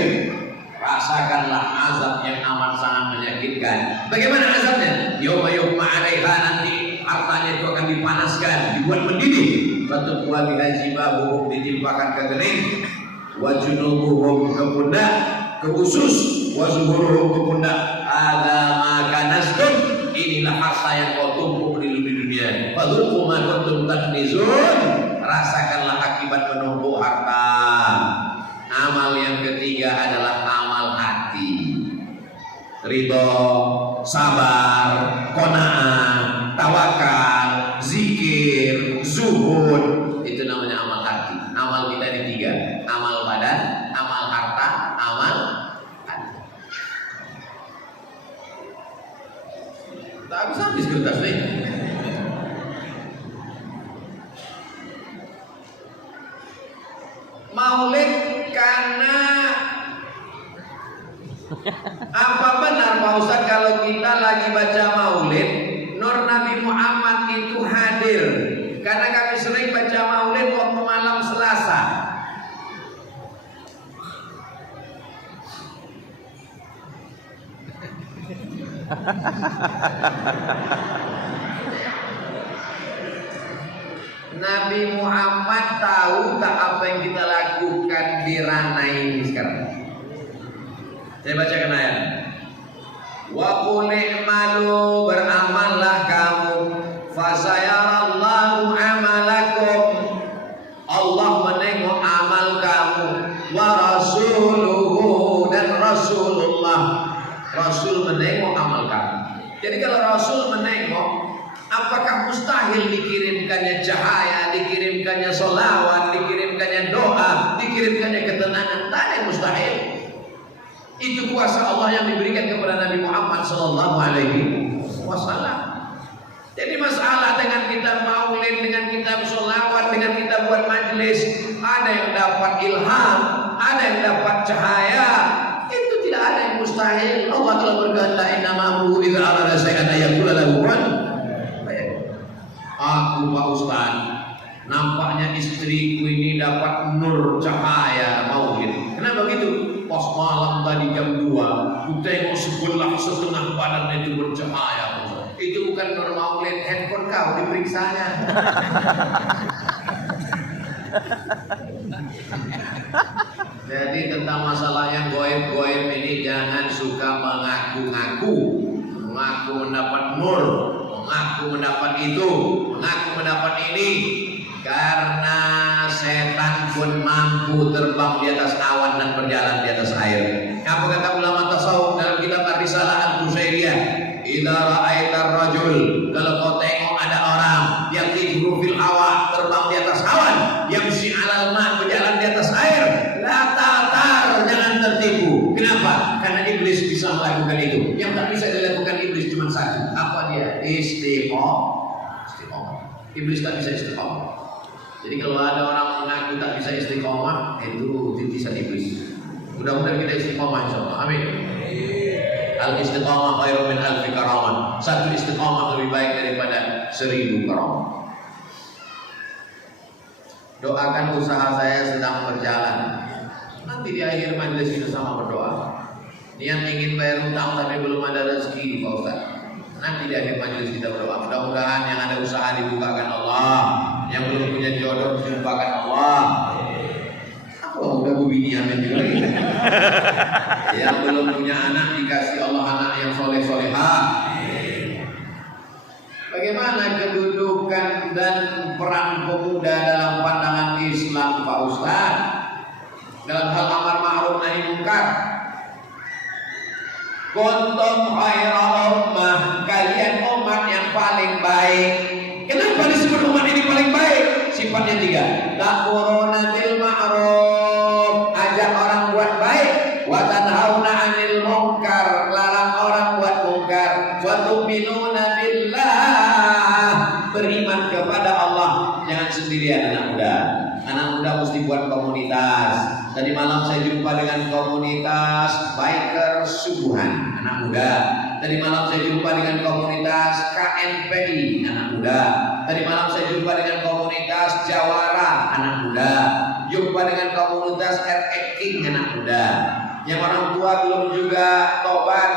Rasakanlah azab yang amat sangat menyakitkan. Bagaimana azabnya? Yauma yuhma 'alaiha, nanti hartanya itu akan dipanaskan, dibuat mendidih. Fatutwa bihajibahuhum, ditimpakan ke kening, wa junubuhum ke pundak, ke usus, wa zuhuruhum ke pundak. Hadza ma kanastum, inilah harta yang kau tumpuk di dunia. Fadzuqu ma kuntum taknizun, rasakanlah akibat menumpuk harta. Amal yang ketiga adalah amal hati. Ridho, sabar, qanaah, tawakal, zikir, zuhud, itu namanya amal hati. Amal kita di 3, amal badan, amal harta, amal hati. Tak habis kertas nih. Maulid anak, apa benar Pak Ustaz kalau kita lagi baca maulid, Nur Nabi Muhammad itu hadir? Karena kami sering baca maulid waktu malam Selasa. Nabi Muhammad tahu tak apa yang kita lakukan di ranah ini sekarang? Saya bacakan ayat. Wa qul i'malu, beramallah kamu, fasayarallahu amalakum, Allah menengok amal kamu, wa rasuluhu, dan Rasulullah, Rasul menengok amal kamu. Jadi kalau Rasul menengok, apakah mustahil dikirimkannya cahaya, dikirimkannya sholawat, dikirimkannya doa, dikirimkannya ketenangan? Tak ada yang mustahil. Itu kuasa Allah yang diberikan kepada Nabi Muhammad SAW. Jadi masalah dengan kita maulid, dengan kita sholawat, dengan kita buat majelis, ada yang dapat ilham, ada yang dapat cahaya. Itu tidak ada yang mustahil. Allah telah berkata, innama amruhu idza arada syai'an an yaqula lahu kun. Aku Pak Ustaz, nampaknya istriku ini dapat nur cahaya maulid. Kenapa begitu? Pas malam tadi jam 2, ku tengok sebelah setengah badannya itu bercahaya. Itu bukan nur maulid, handphone kau diperiksanya. Jadi tentang masalah yang goib-goib ini jangan suka mengaku-ngaku, mengaku mendapat nur, mengaku mendapat itu, mengaku mendapat ini. Karena setan pun mampu terbang di atas awan dan berjalan di atas air. Apa kata ulama tasawuf dalam kitab Ar-Risalah Al-Qusairiyah? Idza ra'aita rajul, kalau kau tengok ada orang yang tidur fil hawa, terbang di atas awan, yamshi 'alal ma', berjalan di atas air, la ta'tar, jangan tertipu. Kenapa? Karena iblis bisa melakukan itu. Yang tak bisa dilakukan iblis cuma satu. Apa dia? Istiqomah. Iblis tak bisa istiqomah. Jadi kalau ada orang mengaku tak bisa istiqomah, itu titisan iblis. Mudah-mudahan kita istiqomah insyaallah. Amin. Al-istiqamah khairun min alfi karamah. Satu istiqamah lebih baik daripada 1000 karamah. Doakan usaha saya sedang berjalan. Nanti di akhir majelis kita sama berdoa. Niat ingin bayar hutang tapi belum ada rezeki Pak Ustaz. Nanti di akhir majelis kita berdoa. Mudah-mudahan yang ada usaha dibukakan Allah, yang belum punya jodoh dibukakan Allah. Aku udah bini amin juga lagi. Yang belum punya anak dikasih Allah anak yang soleh-solehah. Bagaimana kedudukan dan peran pemuda dalam pandangan Islam Pak Ustaz? Dalam hal amar ma'ruf nahi munkar. Kuntum khaira ummah, kalian umat yang paling baik. Kenapa disebut umat ini paling baik? Sifatnya 3. Ta'muruna bil ma'ruf, ajak orang buat baik, wa tanhauna 'anil munkar, larang orang buat munkar, wa tu'minuna billah, beriman kepada Allah. Jangan sendirian anak muda. Anak muda mesti buat komunitas. Tadi malam saya jumpa dengan komunitas biker subuhan anak muda. Tadi malam saya jumpa dengan komunitas KNPI anak muda. Tadi malam saya jumpa dengan komunitas Jawara anak muda. Jumpa dengan komunitas King anak muda. Yang orang tua belum juga tobat.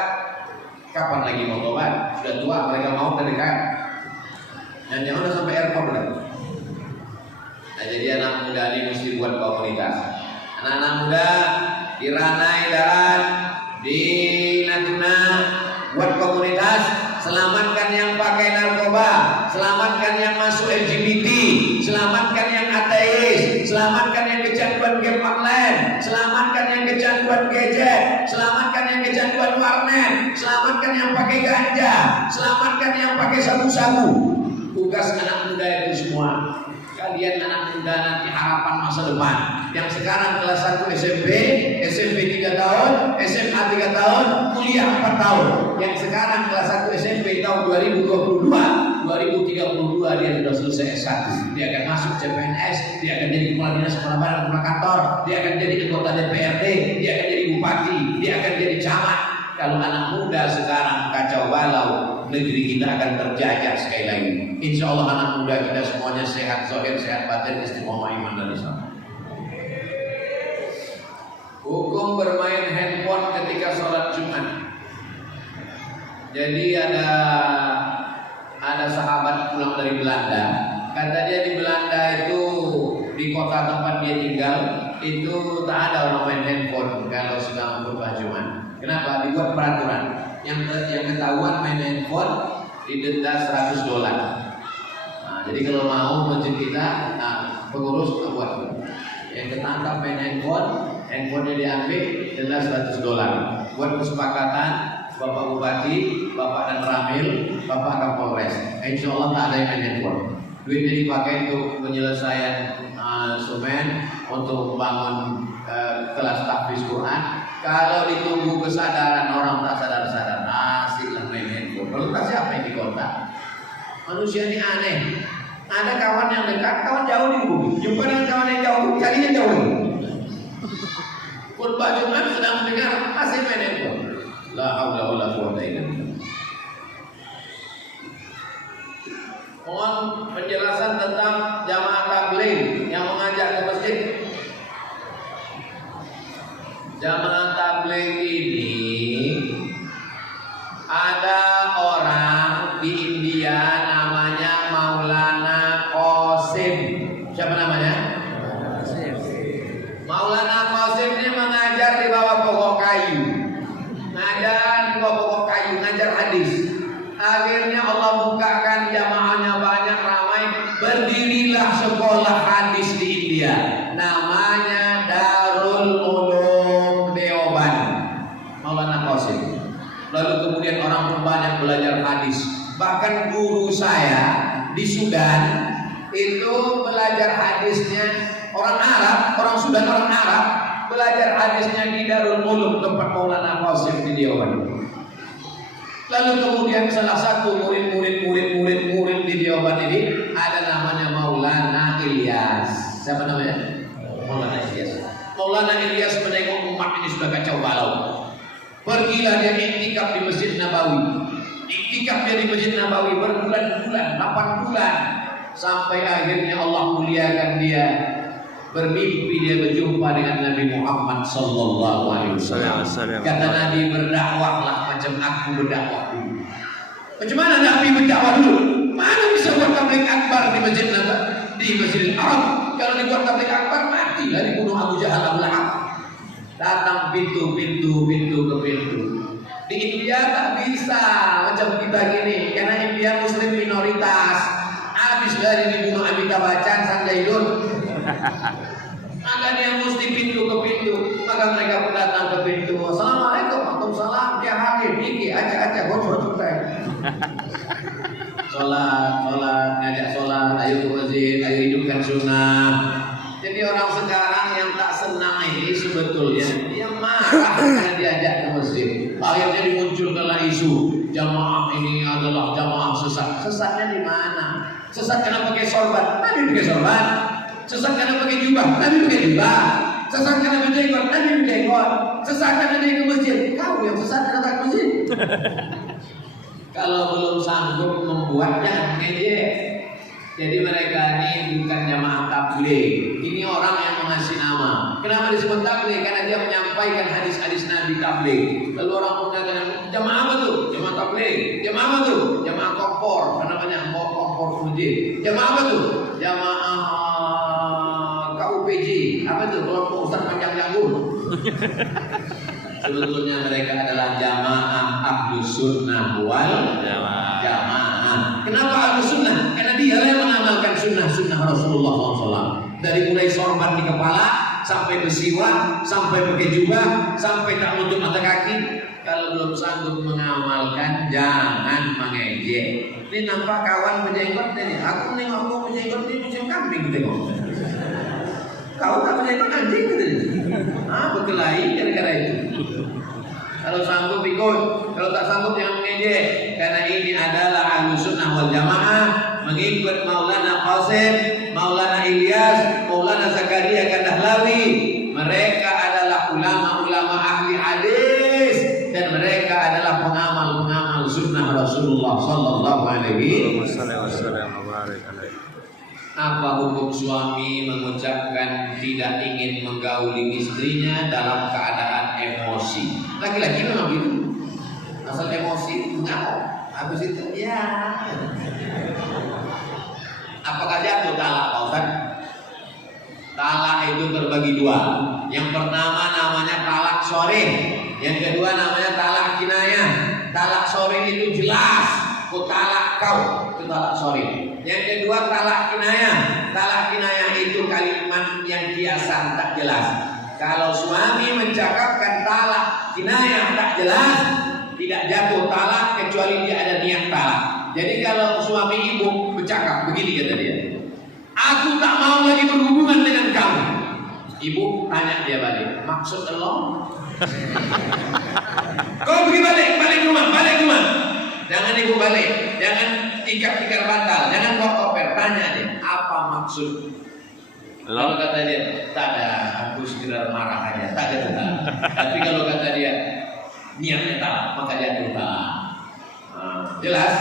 Kapan lagi mau tobat? Sudah tua mereka mau terdekat. Dan yang udah sampai airport lagi. Nah, jadi anak muda ini mesti buat komunitas. Anak-anak muda di Ranai Darat, di Natuna, buat komunitas. Selamatkan yang pakai narkoba, selamatkan yang masuk LGBT, selamatkan yang ateis, selamatkan yang kecanduan game online, selamatkan yang kecanduan gadget, selamatkan yang kecanduan warnet, selamatkan yang pakai ganja, selamatkan yang pakai sabu-sabu. Tugas anak muda itu semua. Kalian anak muda nanti harapan masa depan. Yang sekarang kelas 1 SMP, SMP 3 tahun, SMA 3 tahun, kuliah 4 tahun. Yang sekarang kelas 1 SMP tahun 2022, 2032 dia sudah selesai S1, dia akan masuk CPNS, dia akan jadi kepala dinas, kepala badan, kepala kantor, dia akan jadi anggota DPRD, dia akan jadi bupati, dia akan jadi camat. Kalau anak muda sekarang kacau balau, negeri kita akan terjajah sekali lagi. Insya Allah anak muda kita semuanya sehat zahir, sehat batin, istiqomah iman dan Islam. Hukum bermain handphone ketika sholat Jumat. Jadi ada sahabat pulang dari Belanda. Kata dia di Belanda itu, di kota tempat dia tinggal itu tak ada orang main handphone kalau sedang khutbah Jumat. Kenapa? Dibuat peraturan. Yang ketahuan main handphone didenda $100. Nah, jadi kalau mau masjid kita, pengurus buat. Yang ketangkap main handphonenya diambil, denda $100. Buat kesepakatan Bapak Bupati, Bapak dan Ramil, Bapak Kapolres. Insya Allah tak ada yang main handphone. Duitnya dipakai untuk penyelesaian semen, untuk membangun kelas tahfiz Quran. Kalau ditunggu kesadaran orang tak sadar-sadar, asiklah main handphone. Kalau tak siapa yang di kota? Manusia ini aneh. Ada kawan yang dekat, kawan jauh di bumi. Jumpa dengan kawan yang jauh, carinya jauh. Khutbah Jumat sedang mendengar, asik main handphone. La haula wala quwwata illa billah. Mohon penjelasan tentang jamaah tabligh yang mengajak ke masjid. Jamaah tabligh ini ada orang di India namanya Maulana Qasim. Siapa namanya? Maulana Qasim ini mengajar di bawah pokok kayu. Ngajar di bawah pokok kayu, ngajar hadis. Akhirnya Allah bukakan jamaahnya banyak, ramai. Berdirilah sekolah hadis di India. Namanya Darul Ulum Deoban. Maulana Qasim. Lalu kemudian orang pun banyak belajar hadis. Bahkan guru saya di Sudan itu belajar hadisnya orang Arab, orang Sudan, orang Arab belajar hadisnya di Darul Ulum tempat Maulana Qasim di Deoban. Lalu kemudian salah satu murid di Deoban ini ada namanya Maulana Ilyas. Siapa namanya? Maulana Ilyas. Maulana Ilyas menengok umat ini sudah kacau balau. Pergilah dia iktikaf di Masjid Nabawi. Iktikaf dia di Masjid Nabawi berbulan-bulan, 8 bulan, sampai akhirnya Allah muliakan dia. Bermimpi dia berjumpa dengan Nabi Muhammad sallallahu alaihi wasallam. Kata Nabi, berdakwahlah macam aku berdakwah dulu. Macam mana Nabi berdakwah dulu? Mana bisa buat tabligh akbar di Masjid Nabawi, di Masjidil Haram? Kalau dibuat tabligh akbar matilah dibunuh Abu Jahal, Abu Lahab. Datang pintu ke pintu. Di India tak bisa macam kita gini, karena India Muslim minoritas. Habis dari dibunuh Amitabh Bachchan, Sanjay Dutt. Maka dia mesti pintu ke pintu. Maka mereka pun datang ke pintu. Assalamualaikum, waalaikumsalam. Dia hadir, iki, acak-acak, bocor sholat, ngajak sholat, ayo ke masjid, ayo hidupkan sunnah. Jadi orang sekarang yang tak senang ini sebetulnya dia marah karena diajak ke masjid. Akhirnya dimunculkanlah isu jamaah ini adalah jamaah sesat. Sesatnya di mana? Sesat karena pakai sorban, Nabi pakai sorban. Sesat karena pakai jubah, Nabi pakai jubah. Sesat karena berjenggot, Nabi berjenggot. Sesat karena dia ke masjid, kau yang sesat karena tak ke masjid. Kalau belum sanggup membuatnya, ngejek. Jadi mereka ini bukan jamaah tabligh. Ini orang yang mengasih nama. Kenapa disebut tabligh? Karena dia menyampaikan hadis-hadis Nabi tabligh. Lalu orang mengatakan, jamaah apa tuh? Jamaah tabligh. Jamaah apa tuh? Jamaah kompor. Apa namanya? Kompor masjid. Jamaah apa tuh? Jamaah KUPJ. Apa tuh? Kelompok Ustaz Panjang Janggut. Sebetulnya mereka adalah jamaah Ahlus Sunnah wal Jamaah. Kenapa Ahlus Sunnah? Karena dia yang mengamalkan sunnah Rasulullah SAW. Dari mulai sorban di kepala, sampai bersiwak, sampai pakai jubah, sampai tak nutup mata kaki. Kalau belum sanggup mengamalkan, jangan mengejek. Ini nampak kawan berjenggot ini. Aku nengok aku berjenggot ini macam kambing tengok. Kau tak berjenggot anjing gitu. Berkelahi gara-gara itu. Kalau sanggup ikut, kalau tak sanggup jangan mengejek. Karena ini adalah Ahlus Sunnah wal Jamaah, mengikut Maulana Qasim, Maulana Ilyas, Maulana Zakaria Kandahlawi. Mereka adalah ulama-ulama ahli hadis dan mereka adalah pengamal-pengamal sunnah Rasulullah sallallahu alaihi wasallam. Apa hukum suami mengucapkan tidak ingin menggauli istrinya dalam keadaan emosi? Laki-laki memang gitu. Asal emosi mengamuk, habis itu ya. Apakah jatuh talak, Pak Ustaz? Talak itu terbagi dua. Yang pertama namanya talak sharih, yang kedua namanya talak kinayah. Talak sharih itu jelas, ku talak kau, itu talak sharih. Yang kedua talak kinayah. Talak kinayah itu kalimat yang kiasan tak jelas. Kalau suami mencakapkan talak kinayah tak jelas, tidak jatuh talak kecuali dia ada niat talak. Jadi kalau suami ibu bercakap begini kata dia, aku tak mau lagi berhubungan dengan kamu. Ibu tanya dia balik, maksud Allah? Kau pergi balik rumah. Jangan ibu balik, jangan ikat tikar bantal, jangan bawa koper. Tanya dia, apa maksud? Kalau kata dia, tak ada, aku sekedar marah aja, tak ada. Tapi kalau kata dia, niatnya talak, maka dia talak. Jelas?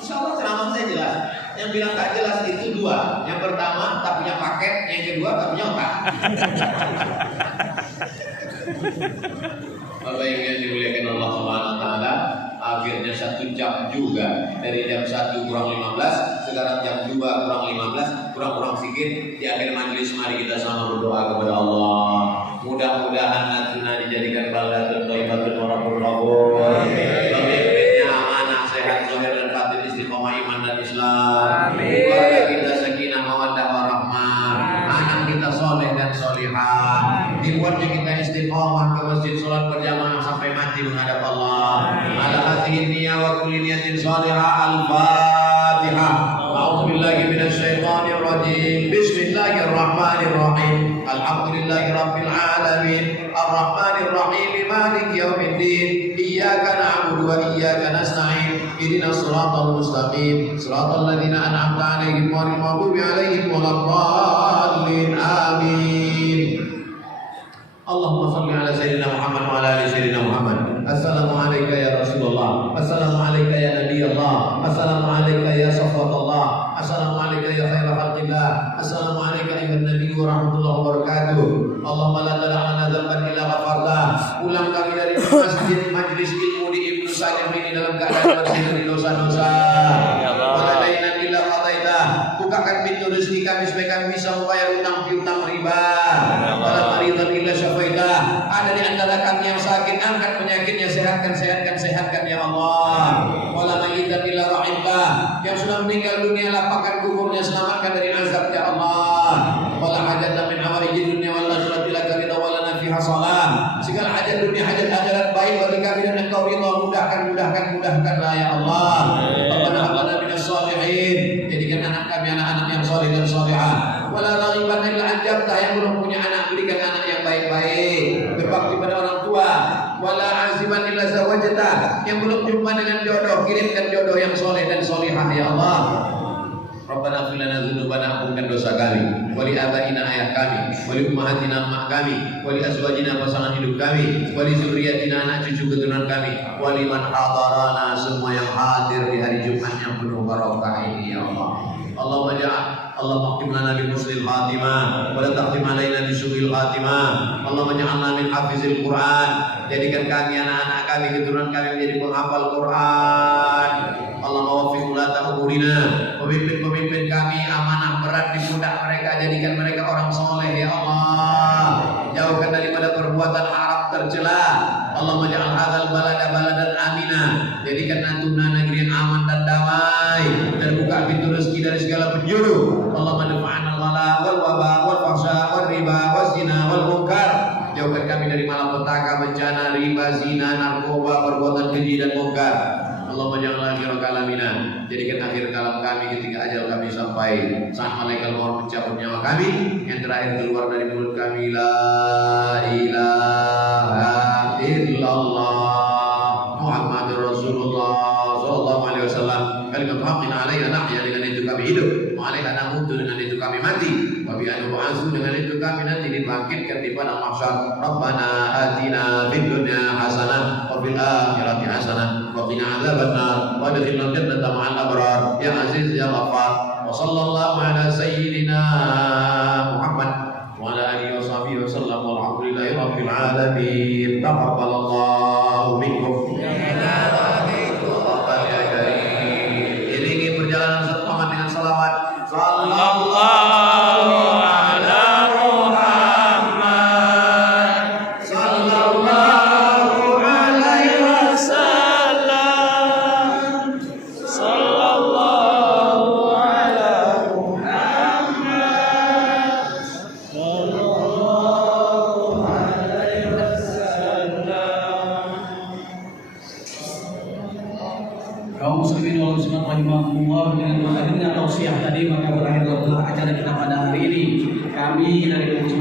Insya Allah ceramah saya jelas. Yang bilang tak jelas itu dua. Yang pertama tak punya paket, yang kedua tak punya otak. Bapak Ibu yang dimuliakan Allah Subhanahu wa taala, akhirnya 1 jam juga, dari jam 1 kurang 15, sekarang jam 2 kurang 15, kurang sedikit. Di akhir majelis mari kita sama berdoa kepada Allah. Mudah-mudahan Natuna dijadikan baldatun thayyibatun wa rabbul ghafur. Pemimpinnya amanah, sehat, zahir dan batin, istiqomah iman dan Islam. Keluarga kita sakinah mawaddah warahmah. Anak kita soleh dan solihah. Dibuatnya kita istiqomah ke masjid sholat berjamaah sampai mati menghadap Allah. Ala hadhihi niyyah wa kulli niyatin shalihah. Al-Fatihah. A'udzu billahi minasy syaithanir rajim. Bismillahirrahmanirrahim. Alhamdulillahirabbil alamin. Arrahmanir rahim. Maliki yaumiddin. Iyyaka na'budu wa iyyaka nasta'in. Ihdinas shiratal mustaqim. Shiratal ladzina an'amta 'alaihim ghairil maghdubi 'alaihim waladdallin. Amin. Allahumma salli ala sayyidina Muhammad wa ala ali sayyidina Muhammad. Assalamu alayka ya Rasulullah. Assalamu alayka ya Nabi Allah. Assalamu alayka ya Safwatullah. Assalamu alayka ya khairal khalqillah. Assalamu alayka ayuhan Nabi wa rahmatullahi wa barakatuh. Allahumma la tada'ana dzamban illa ghafartah. Pulang kami dari masjid majlis ilmu di Ibnu Salim ini dalam keadaan bersih dari dosa-dosa. Wala dainan illa qadaitah. Bukakan pintu rezeki kami supaya kami bisa membayar utang piutang riba. Wala maridan illa syafaitah. Ada di antara kami yang sakit, angkat penyakitnya, sehatkan ya Allah. Wala mayyitan illa rahimtah. Yang sudah meninggal dunia, lapangkan kuburnya, selamatkan dari azab ya Allah. Wala hajatan min hawaijid dunya wal akhirati laka ridha wa lana fiha salam. Segala hajat dunia, hajat akhirat baik bagi kami dan Engkau ridha, mudahkanlah ya Allah. Rabbana hab lana minas shalihin. Jadikan anak kami anak-anak yang saleh dan salihah. Wala raghiban illa anjabtah. Yang belum punya anak, berikan anak yang baik-baik, berbakti pada orang tua. Wala aziban illa zawajtah. Yang belum jumpa dengan jodoh, kirimkan jodoh yang soleh dan solihah ya Allah. Rabbana ighfir lana dzunubana, ampunkan dosa kami, wa li abaina, ayah kami, wa li ummahatina, emak kami, wa li azwajina, pasangan hidup kami, wa li dzurriyyatina, anak cucu keturunan kami, wa liman hadarana, semua yang hadir di hari Jumat yang penuh barokah ini ya Allah. Allahumma ja'al Allahumma qim lana bi husnil khatimah wa la taqim alaina bi su'il khatimah. Allahumma ja'alna min hafizil Quran. Jadikan kami, anak-anak kami, keturunan kami menjadi penghafal Quran. Allahumma waffiq ulata umurina. Pemimpin-pemimpin kami, amanah berat di pundak mereka, jadikan mereka orang soleh ya Allah. Jauhkan daripada perbuatan haram tercela. Allahumma ja'al hadzal balada baladan aminah. Jadikan Natuna negeri yang aman dan damai, dan buka pintu rezeki dari segala penjuru. Allahumma dafa'an al-ghala wal waba wal fahsya wal riba wal zina wal munkar. Jauhkan kami dari malapetaka, bencana, riba, zina, narkoba, perbuatan keji dan munkar. Allahumma ja'al akhir kalamina. Jadikan akhir kalam kami ketika ajal kami sampai, saat malaikat maut mencabut nyawa kami, yang terakhir keluar dari mulut kami, la ilaha illallah Muhammadur Rasulullah sallallahu alaihi wasallam. Kalimat wa alaiha namutu, dengan itu kami mati, wa biha nub'atsu, dengan itu kami nanti dibangkitkan di padang mahsyar. Rabbana atina fid dunya hasanah wa fil akhirati hasanah wa qina adzabannar wa adkhilna jannata ma'al abrar ya aziz ya ghaffar. Wa sallallahu ala sayyidina Muhammad wa ala alihi wa sahbihi wa sallam, walhamdulillahi rabbil alamin. Taqabbalallahu minkum. Iringi perjalanan satu paman dengan salawat. Sallallahu ala Muhammad, sallallahu alaihi wasallam, sallallahu ala Muhammad, sallallahu alaihi wasallam. Kaum muslimin wal muslimat rahimakumullah, dengan menghadirinya tausiah tadi maka berakhirlah acara kita pada hari ini. Kami dari Majelis